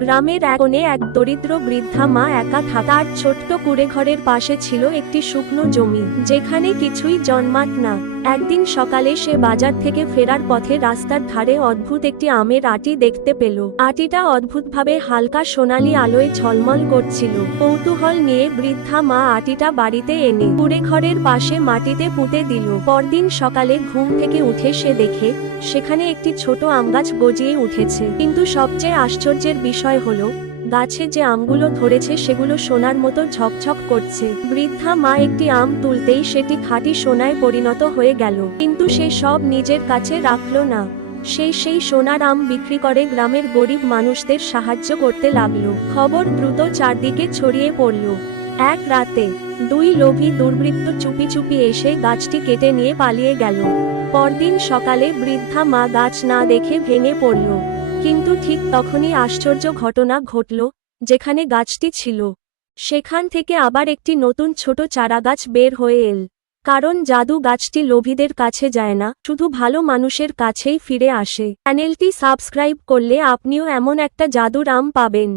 গ্রামের এক কোণে এক দরিদ্র বৃদ্ধা মা একা থাকা। তার ছোট্ট কুঁড়েঘরের পাশে ছিল একটি শুকনো জমি, যেখানে কিছুই জন্মাত না। একদিন সকালে সে বাজার থেকে ফেরার পথে রাস্তার ধারে অদ্ভুত একটি আমের আটি দেখতে পেল। আটিটা অদ্ভুতভাবে হালকা সোনালী আলোয় ঝলমল করছিল। কৌতূহল নিয়ে বৃদ্ধা মা আটিটা বাড়িতে এনে কুঁড়েঘরের পাশে মাটিতে পুঁতে দিল। পরদিন সকালে ঘুম থেকে উঠে সে দেখে সেখানে একটি ছোট আমগাছ গজিয়ে উঠেছে। কিন্তু সবচেয়ে আশ্চর্যের বিষয় হলো, গাছে যে আমগুলো ধরেছে সেগুলো সোনার মতো ঝকঝক করছে। বৃদ্ধা মা একটি আম তুলতেই সেটি খাঁটি সোনায় পরিণত হয়ে গেল। কিন্তু সে সব নিজের কাছে রাখল না। সেই সোনার আম বিক্রি করে গ্রামের গরিব মানুষদের সাহায্য করতে লাগলো। খবর দ্রুত চারদিকে ছড়িয়ে পড়ল। এক রাতে দুই লোভী দুর্বৃত্ত চুপি চুপি এসে গাছটি কেটে নিয়ে পালিয়ে গেল। পরদিন সকালে বৃদ্ধা মা গাছ না দেখে ভেঙে পড়ল। কিন্তু ঠিক তখনই আশ্চর্য ঘটনা ঘটল। যেখানে গাছটি ছিল সেখান থেকে আবার একটি নতুন ছোট চারাগাছ বের হয়ে এল। কারণ জাদু গাছটি লোভীদের কাছে যায় না, শুধু ভালো মানুষের কাছেই ফিরে আসে। চ্যানেলটি সাবস্ক্রাইব করলে আপনিও এমন একটা জাদুর আম পাবেন।